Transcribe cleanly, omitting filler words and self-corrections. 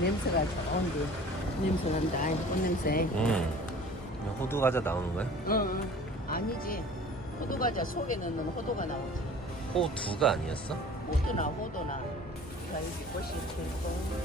냄새가 좋은데 냄새 난다. 꽃냄새. 호두 과자 나오는 거야? 응. 아니지. 호두 과자 속에 넣는 호두가 나오지. 호두가 아니었어? 호두나. 자, 여기 꽃이 있고.